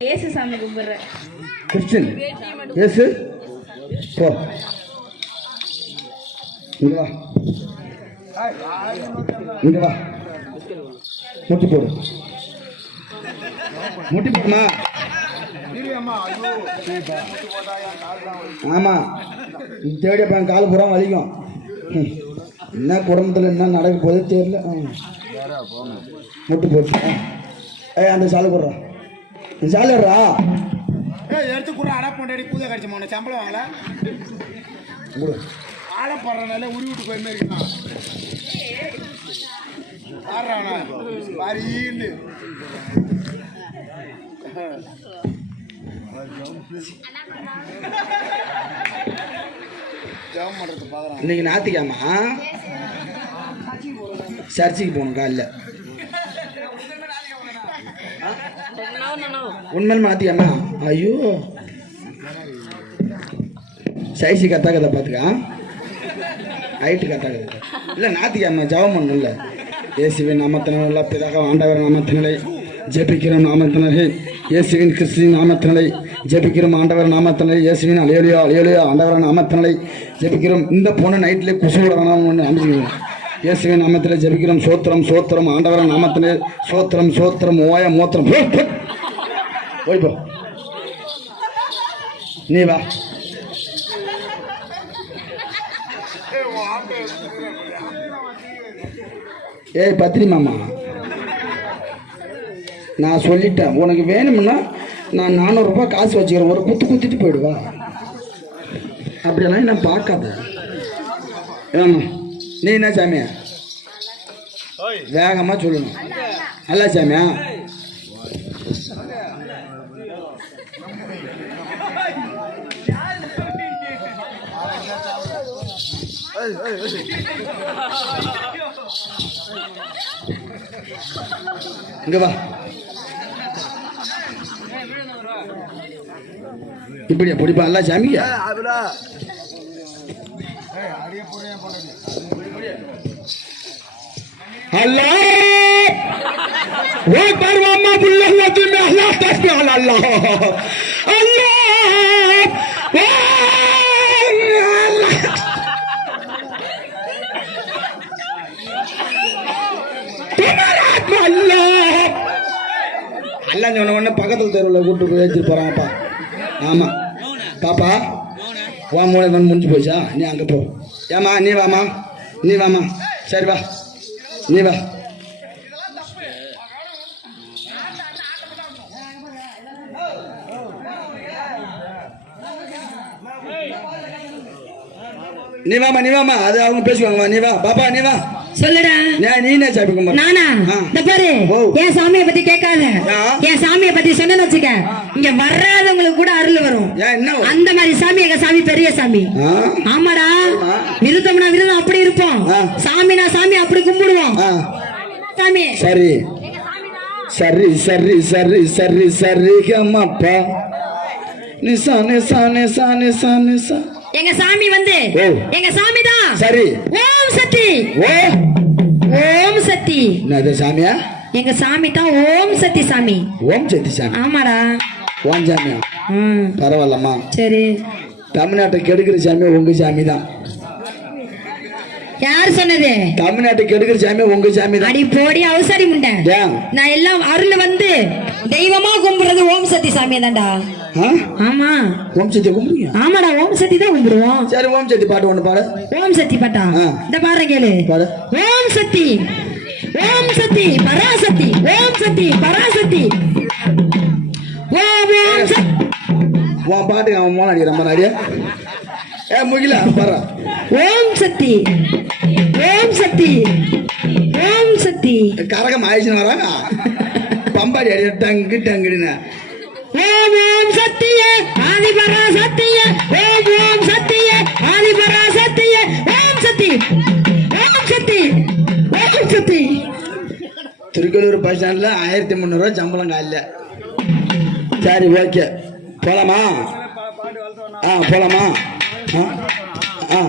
ஏசு சாமி கும்பிடுறேன் கிறிஸ்டின் இயேசு போ. இங்க வா. இங்க வா. முட்டி போடு. முட்டி போடுமா ஆமா. தேடி அப்ப கால் பூரா வலிக்கும். ம். என்ன குடும்பத்தில் என்ன நடக்க போதே தெரியல. ம். முட்டு போட்டு. ஏய் அந்த சாலை போடுறா. ஏய் எடுத்து கூட அடை பொண்டாடி பூஜை கடிச்சு உனக்கு சம்பளம் வாங்கல? ஆடை போடுறனால உரி விட்டு போய் மாதிரி இருக்கான் ஆடுறானா பாரின்னு. இன்னைக்கு ஞாத்திக்காமா சர்ச்சுக்கு போகணும் காலைல உண்மையில் மாத்திக்காமா ஐயோ சைஸு கத்தாக்கதை பார்த்துக்கா ஹைட்டு கத்தாக்கதை இல்லை ஞாத்திக்காமா ஜபம் இல்லை இயேசுவின் நாமத்தினால பிதாக ஆண்டவர் நாமத்தினாலே ஜெபிக்கிறோம் நாமத்தினரே இயேசுவின் கிறிஸ்துவின் நாமத்தினாலே ஜெபிக்கிறோம் ஆண்டவர் நாமத்தினாலே இயேசுவின் அலையலையோ அலையலையோ ஆண்டவர் நாமத்தினாலே ஜெபிக்கிறோம் இந்த பொண்ணு நைட்லேயே குசுகூட வேணாம் ஒன்று அனுப்பிச்சிக்கிறோம் இயேசுவின் நாமத்தில் ஜெபிக்கிறோம் சோத்திரம் சோத்திரம் ஆண்டவர் நாமத்திலே சோத்திரம் சோத்திரம் ஓய மூத்திரம் போ, போ. போய் போ நீ வா ஏய் பத்ரி மாமா நான் சொல்லிட்டேன். உனக்கு வேணும்னா நான் நானூறுரூபா காசு வச்சுக்கிறேன். ஒரு குத்து குத்திட்டு போயிடுவா அப்படியெல்லாம் நான் பார்க்காத. ஆமா நீ என்ன சாமியா? வேகமாக சொல்லணும். நல்லா சாமியா? இங்க வா. இப்படியா பிடிப்பா? இல்ல சாமியா அல்லாஹ்! ஓ பர்வாமா புல்லல்லாஹ் தஸ்பீஹ் அல்லாஹ். எல்லாம் சொன்ன உடனே பக்கத்தில் தெருவில் கூட்டு போய் வச்சுட்டு போகிறாங்கப்பா பாப்பா வா மூளை வந்து முடிஞ்சு போச்சா? நீ அங்கே போ. ஏமா நீ வாமா நீ வாமா சரி வா. நீ வா. நீ வாமா நீ வாமா அது அவங்க பேசுவாங்கம்மா. நீ வா. பாப்பா நீ வா. சொல்லுடா. நீ என்ன சாப்பி கும்பிட்ற நானா. இந்த பாரு. என் சாமியை பத்தி கேட்காத. என் சாமியை பத்தி சொன்னேன்னு வச்சுக்க. இங்க வர்றாதவங்களுக்கு கூட அருள் வரும்? அந்த மாதிரி சாமி எங்க சாமி பெரிய சாமி. ஆமாடா. ஆ. விருதம்னா விருதம் அப்படி இருப்போம். சாமினா சாமி அப்படி கும்பிடுவோம். சாமி. சரி. சரி சரி சரி சரி சரி கம்மப்பா நிசா நிசா நிசா நிசா நிசா. எங்க சாமி வந்து. எங்க சாமி தான். சரி. ஓம் சக்தி. ஓம் சக்தி. என்னது சாமியா? எங்க சாமி தான் ஓம் சக்தி சாமி. ஓம் சக்தி சாமி. ஆமாடா. ஓம் சாமியா? ம் பரவாயில்லம்மா. சரி. தமிழ்நாட்டை கெடுக்கிற சாமி உங்க சாமி தான். யார் சொன்னது? தமிழ்நாட்டை கெடுக்கிற சாமி உங்க சாமி தான். அடி போடி அவசரி முண்டை. நான் எல்லாம் அருள் வந்து தெய்வமா கும்பிடுறது ஓம் சக்தி சாமியை தான்டா. ஆமா. ஓம் சக்தி கும்பிடுங்க ஆமாடா ஓம் சக்தி தான் கும்பிடுவோம். சரி ஓம் சக்தி பாட்டு ஒன்று பாடு. ஓம் சக்தி பட்டா. இந்த பாரு கேளு. பாடு. ஓம் சக்தி. ஓம் சக்தி பராசக்தி. ஓம் சக்தி பராசக்தி. ஓம் ஓம் சக்தி. உன் பாட்டுக்கு அவன் மோன மாதிரி அடியா. ஏ முகில பாரு ஓம் சக்தி. ஓம் சக்தி. ஓம் சக்தி. கரகம் ஆயிடுச்சுன்னு வராங்க. பம்பாடி அடி டங்கு டங்குன்னு. திருக்கல்லூர் பஸ் ஸ்டாண்டில் ஆயிரத்தி முந்நூறுரூவா சம்பளம் காலைல. சரி ஓகே. போலாமா? ஆ போலாமா? ஆ ஆ.